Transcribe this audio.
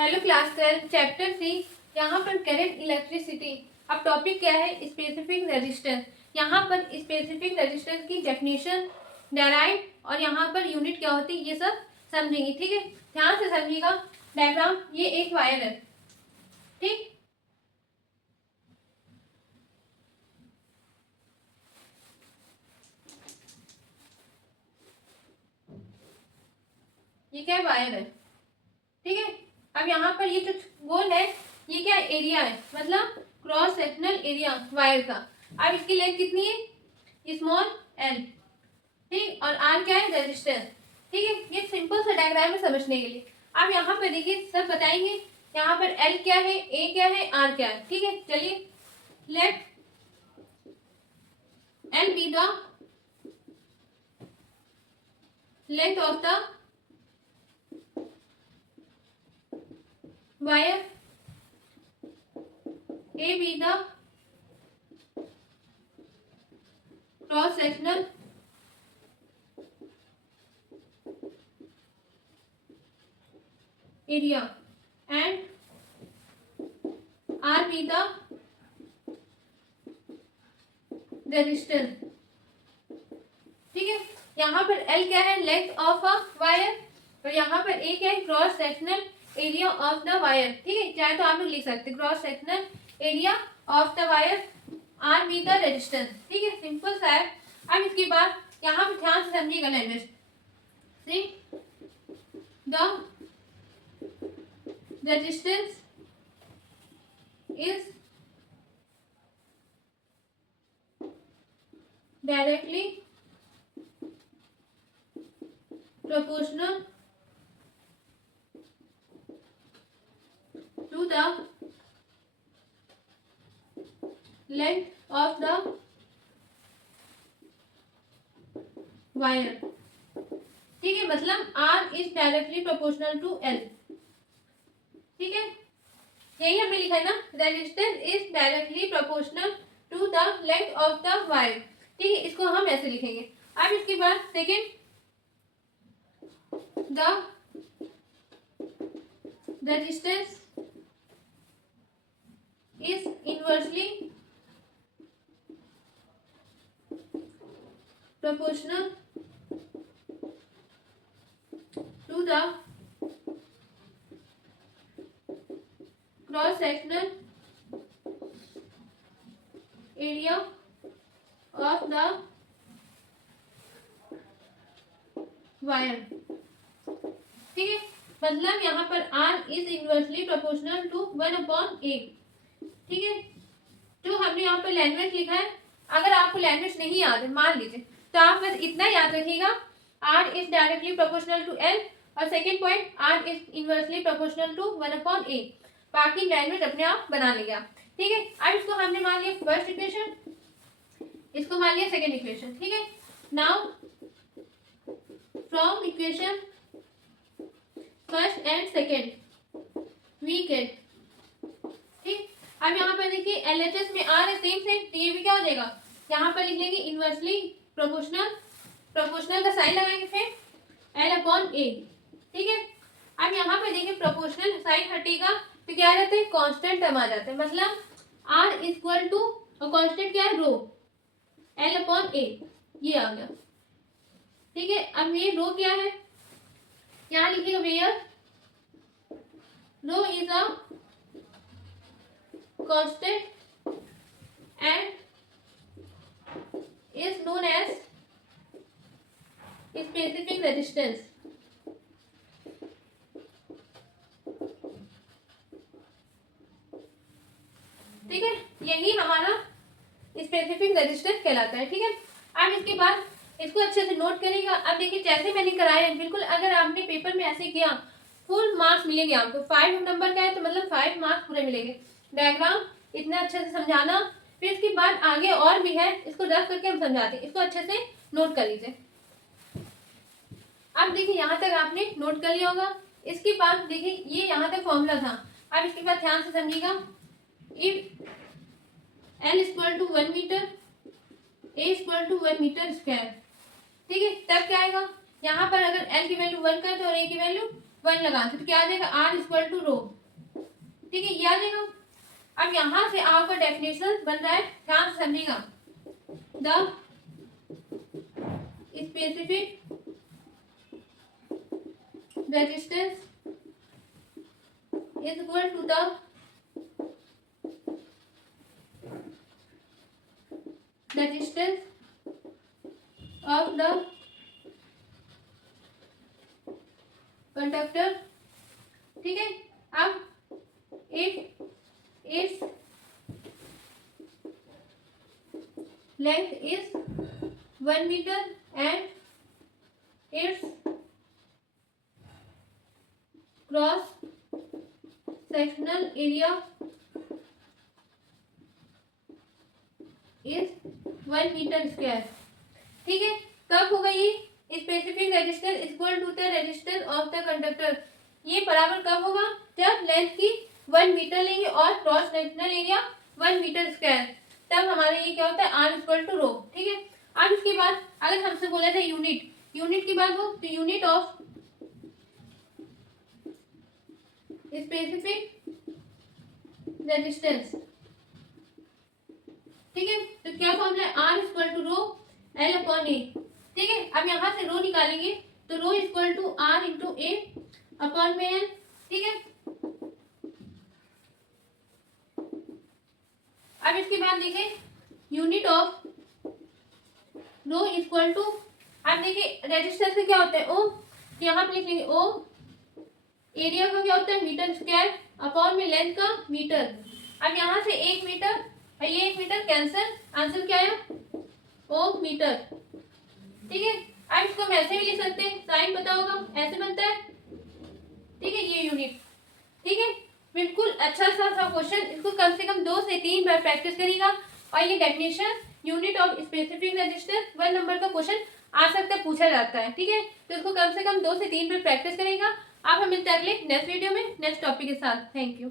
Hello class 12 chapter 3। यहाँ पर current electricity. अब टॉपिक क्या है? Specific resistance. यहाँ पर स्पेसिफिक रेजिस्टेंस की डेफिनेशन, डेराइव और यहाँ पर यूनिट क्या होती है ये सब समझेंगे। ठीक है, ध्यान से समझिएगा। डायग्राम, ये एक वायर है, ठीक। ये क्या वायर है, ठीक है। अब यहाँ पर ये जो गोल है ये क्या एरिया है, मतलब क्रॉस सेक्शनल एरिया वायर का। अब इसकी लेंथ कितनी है? स्मॉल एल, ठीक। और आर क्या है? रेजिस्टेंस, ठीक है। ये सिंपल सा डायग्राम है समझने के लिए। अब यहाँ पर देखिए सब बताएंगे। यहाँ पर एल क्या है, ए क्या है, आर क्या है, ठीक है। चलिए, let L be the length of the wire, A be the cross sectional area and R be the resistance, ठीक है। यहाँ पर L क्या है? लेंथ ऑफ अ वायर, और यहाँ पर A क्या है? Cross sectional area of the wire, ठीक है। चाहे तो आप लोग लिख सकते cross sectional area of the wire, R be the resistance, ठीक है। सिंपल सा है। अब इसके बाद यहाँ पर ध्यान से समझिएगा language. See the resistance is directly proportional to the length of the wire, ठीक है। मतलब R is directly proportional to L, ठीक है। यही हमने लिखा है ना, resistance is directly proportional to the length of the wire, ठीक है। इसको हम ऐसे लिखेंगे। अब इसके बाद second, the resistance is inversely proportional to the cross sectional area of the wire, ठीक है। मतलब यहाँ पर R is inversely proportional to 1/A, ठीक है। जो हमने यहाँ पर लैंग्वेज लिखा है, अगर आपको लैंग्वेज नहीं याद है मान लीजिए, तो आप बस इतना याद रखिएगा, R is directly proportional to L, और second point R is inversely proportional to 1/A। बाकी लैंग्वेज अपने आप बना लिया, ठीक है। अब इसको हमने मान लिया फर्स्ट इक्वेशन, इसको मान लिया सेकेंड इक्वेशन, ठीक है। Now from equation first and second we get, ठीक। अब यहाँ पर देखिए LHS में R है सेम सेम, तो ये भी क्या हो जाएगा? यहाँ पर लिख लेंगे इनवर्सली प्रोपोर्शनल, प्रोपोर्शनल का साइन लगाएंगे, फिर L/A, ठीक है। अब यहाँ पर देखिए प्रोपोर्शनल साइन हटेगा तो क्या आ जाता है? कांस्टेंट टर्म आ जाता है। मतलब R इक्वल टू, और कांस्टेंट क्या है? रो, L/A, ये आ गया, ठीक है। अब ये रो क्या है? यहाँ लिखिएगा where rho is a constant and is known as specific resistance, ठीक है। यही हमारा स्पेसिफिक रेजिस्टेंस कहलाता है, ठीक है। अब इसके बाद इसको अच्छे से नोट करिएगा। अब देखिए जैसे मैंने कराया है बिल्कुल, अगर आपने पेपर में ऐसे किया फुल मार्क्स मिलेंगे आपको। 5 नंबर का है तो मतलब 5 मार्क्स पूरे मिलेंगे। डायग्राम इतना अच्छे से समझाना, फिर इसके बाद आगे और भी है, इसको रफ करके हम समझाते हैं, इसको अच्छे से नोट कर लीजिए। अब देखिए यहाँ तक आपने नोट कर लिया होगा। इसके बाद देखिए ये यहाँ तक फॉर्मूला था। अब इसके बाद ध्यान से समझिएगा, if L equal to 1 metre, A equal to 1 metre square, ठीक है। तब क्या आएगा? यहाँ पर अगर L की वैल्यू 1 कर दो और A की वैल्यू 1 लगा तो क्या आ जाएगा R इक्वल टू रो। ठीक है, ये आ जाएगा। अब यहां से आपका डेफिनेशन बन रहा है, ध्यान से समझिएगा। The specific resistance is equal to the resistance of the conductor. ठीक है, अब if its length is 1 metre and its cross sectional area is 1 metre square. ठीक है, कब होगा ये specific resistance equal to the resistance of the conductor. ये बराबर कब होगा, जब लेंथ की 1 मीटर लेंगे और cross sectional area 1 metre square, तब हमारे ये क्या होता है, आर इक्वल टू रो। ठीक है, अब इसके बाद अगर हमसे बोला था यूनिट की बात हो तो यूनिट ऑफ स्पेसिफिक रेजिस्टेंस। ठीक है, तो क्या फॉर्मूला है, R equal to rho L upon A. ठीक है, अब यहां से रो निकालेंगे तो rho equal to R into A upon में एल। ठीक है, अब इसके बाद देखें unit of rho equal to, अब देखिए रेजिस्टेंस का क्या होता है ओ, तो यहाँ पे लिख लेंगे ओ, एरिया का क्या होता है मीटर स्क्वायर अपॉन में लेंथ का मीटर। अब यहाँ से 1 मीटर और ये 1 मीटर कैंसिल, आंसर क्या है ओ मीटर। ठीक है, अब इसको हम ऐसे भी लिख सकते हैं, साइन पता होगा ऐसे बनता है। ठीक है, ये यूनिट। ठीक है, बिल्कुल अच्छा सा क्वेश्चन, इसको कम से कम 2 से 3 बार प्रैक्टिस करिएगा। और ये definition unit of specific resistance 1 number का क्वेश्चन आ सकता है, पूछा जाता है। ठीक है, तो इसको कम से कम 2 से 3 बार प्रैक्टिस करिएगा। आप हम मिलते हैं अगले नेक्स्ट वीडियो में नेक्स्ट टॉपिक के साथ। Thank you.